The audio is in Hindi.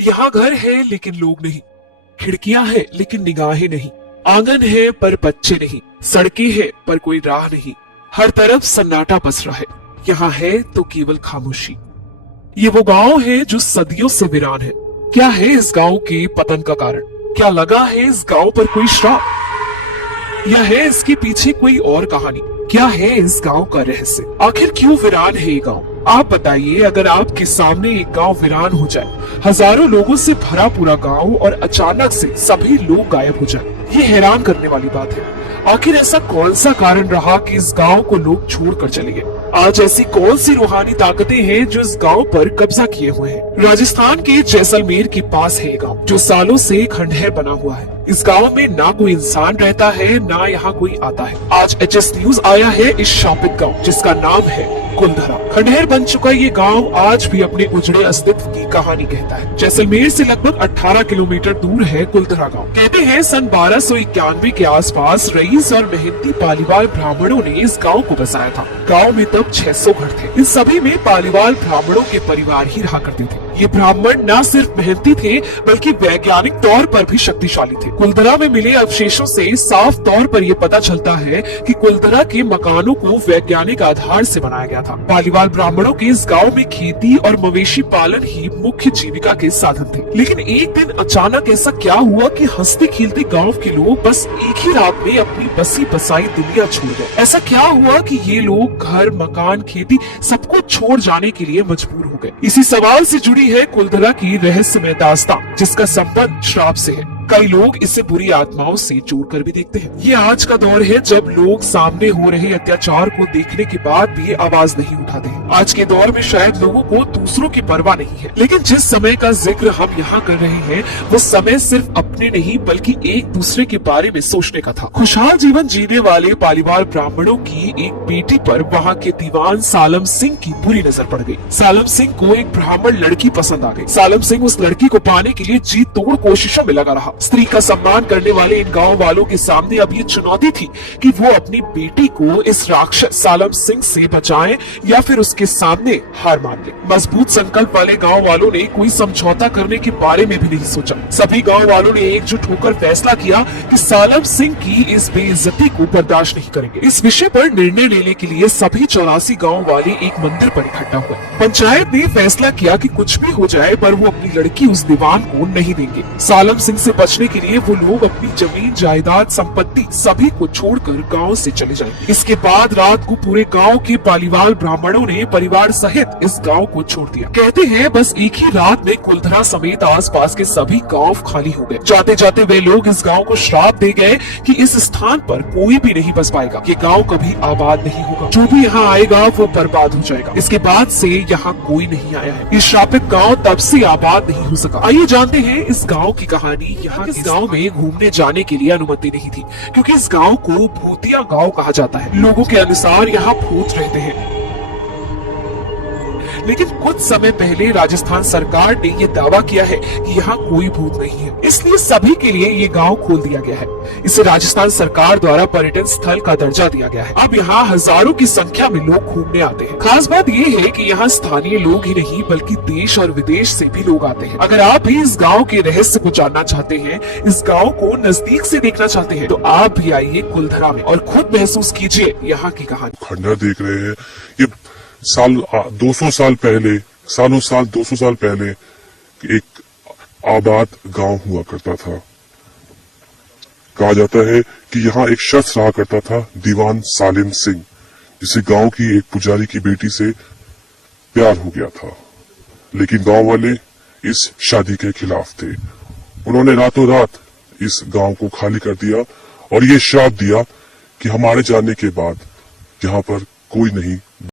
यहाँ घर है लेकिन लोग नहीं, खिड़कियां हैं लेकिन निगाहें नहीं, आंगन है पर बच्चे नहीं, सड़कें हैं पर कोई राह नहीं, हर तरफ सन्नाटा पसरा है, यहाँ है तो केवल खामोशी। ये वो गांव है जो सदियों से वीरान है। क्या है इस गांव के पतन का कारण? क्या लगा है इस गांव पर कोई श्राप, या है इसके पीछे कोई और कहानी? क्या है इस गांव का रहस्य? आखिर क्यों वीरान है ये गांव? आप बताइए, अगर आपके सामने एक गांव वीरान हो जाए, हजारों लोगों से भरा पूरा गांव, और अचानक से सभी लोग गायब हो जाए, ये हैरान करने वाली बात है। आखिर ऐसा कौन सा कारण रहा कि इस गांव को लोग छोड़कर चले गए? आज ऐसी कौन सी रूहानी ताकतें हैं जो इस गांव पर कब्जा किए हुए हैं? राजस्थान के जैसलमेर के पास है ये गांव, जो सालों से खंडहर बना हुआ है। इस गांव में ना कोई इंसान रहता है, ना यहाँ कोई आता है। आज एचएस न्यूज आया है इस शापित गांव, जिसका नाम है कुलधरा। खंडहर बन चुका ये गांव आज भी अपने उजड़े अस्तित्व की कहानी कहता है। जैसलमेर से लगभग 18 किलोमीटर दूर है कुलधरा गांव। कहते हैं सन 1291 के आसपास रईस और मेहनती पालीवाल ब्राह्मणों ने इस गांव को बसाया था। गांव में तब 600 घर थे। इन सभी में पालीवाल ब्राह्मणों के परिवार ही रहा करते थे। ये ब्राह्मण न सिर्फ मेहनती थे, बल्कि वैज्ञानिक तौर पर भी शक्तिशाली थे। कुलधरा में मिले अवशेषों से साफ तौर पर यह पता चलता है कि कुलधरा के मकानों को वैज्ञानिक आधार से बनाया गया था। पालीवाल ब्राह्मणों के इस गांव में खेती और मवेशी पालन ही मुख्य जीविका के साधन थे। लेकिन एक दिन अचानक ऐसा क्या हुआ कि हंसते खेलते गांव के लोग बस एक ही रात में अपनी बसी बसाई दुनिया छोड़ गए। ऐसा क्या हुआ कि ये लोग घर, मकान, खेती सबको छोड़ जाने के लिए मजबूर हो गए? इसी सवाल से जुड़ी है कुलधरा की रहस्यमय दास्तान, जिसका संबंध श्राप से है। कई लोग इसे बुरी आत्माओं से जोड़कर भी देखते हैं। ये आज का दौर है जब लोग सामने हो रहे अत्याचार को देखने के बाद भी आवाज नहीं उठाते हैं। आज के दौर में शायद लोगों को दूसरों की परवाह नहीं है, लेकिन जिस समय का जिक्र हम यहाँ कर रहे हैं, वो समय सिर्फ अपने नहीं बल्कि एक दूसरे के बारे में सोचने का था। खुशहाल जीवन जीने वाले पालीवाल ब्राह्मणों की एक बेटी पर वहाँ के दीवान सालम सिंह की बुरी नजर पड़ गई। सालम सिंह को एक ब्राह्मण लड़की पसंद आ गई। सालम सिंह उस लड़की को पाने के लिए जी तोड़ कोशिशों में लगा रहा। स्त्री का सम्मान करने वाले इन गांव वालों के सामने अब ये चुनौती थी कि वो अपनी बेटी को इस राक्षस सालम सिंह से बचाएं या फिर उसके सामने हार मान ले। मजबूत संकल्प वाले गांव वालों ने कोई समझौता करने के बारे में भी नहीं सोचा। सभी गांव वालों ने एकजुट होकर फैसला किया कि सालम सिंह की इस बेइज्जती को बर्दाश्त नहीं करेंगे। इस विषय पर निर्णय लेने के लिए सभी 84 गांव वाले एक मंदिर पर इकट्ठा हुए। पंचायत ने फैसला किया कि कुछ भी हो जाए पर वो अपनी लड़की उस दीवान को नहीं देंगे। सालम सिंह से बचने के लिए वो लोग अपनी जमीन, जायदाद, संपत्ति सभी को छोड़कर गांव से चले जाएंगे। इसके बाद रात को पूरे गांव के पालीवाल ब्राह्मणों ने परिवार सहित इस गांव को छोड़ दिया। कहते हैं बस एक ही रात में कुलधरा समेत आसपास के सभी गांव खाली हो गए। जाते जाते वे लोग इस गांव को श्राप दे गए कि इस स्थान पर कोई भी नहीं बस पाएगा। ये गांव कभी आबाद नहीं होगा। जो भी यहाँ आएगा वो बर्बाद हो जाएगा। इसके बाद से यहाँ कोई नहीं आया है। इस श्रापित गांव तब से आबाद नहीं हो सका। आइए जानते हैं इस गांव की कहानी। यहाँ इस गांव में घूमने जाने के लिए अनुमति नहीं थी, क्योंकि इस गांव को भूतिया गांव कहा जाता है। लोगों के अनुसार यहाँ भूत रहते हैं। लेकिन कुछ समय पहले राजस्थान सरकार ने ये दावा किया है कि यहाँ कोई भूत नहीं है, इसलिए सभी के लिए ये गांव खोल दिया गया है। इसे राजस्थान सरकार द्वारा पर्यटन स्थल का दर्जा दिया गया है। अब यहाँ हजारों की संख्या में लोग घूमने आते हैं। खास बात ये है कि यहाँ स्थानीय लोग ही नहीं बल्कि देश और विदेश से भी लोग आते हैं। अगर आप भी इस गाँव के रहस्य को जानना चाहते हैं, इस गाँव को नजदीक से देखना चाहते हैं, तो आप भी आइए कुलधरा में और खुद महसूस कीजिए यहाँ की कहानी। खंडहर देख रहे हैं, ये 200 साल पहले एक आबाद गांव हुआ करता था। कहा जाता है कि यहाँ एक शख्स रहा करता था, दीवान सालिम सिंह, जिसे गांव की एक पुजारी की बेटी से प्यार हो गया था। लेकिन गांव वाले इस शादी के खिलाफ थे। उन्होंने रातों रात इस गांव को खाली कर दिया और ये श्राप दिया कि हमारे जाने के बाद यहाँ पर कोई नहीं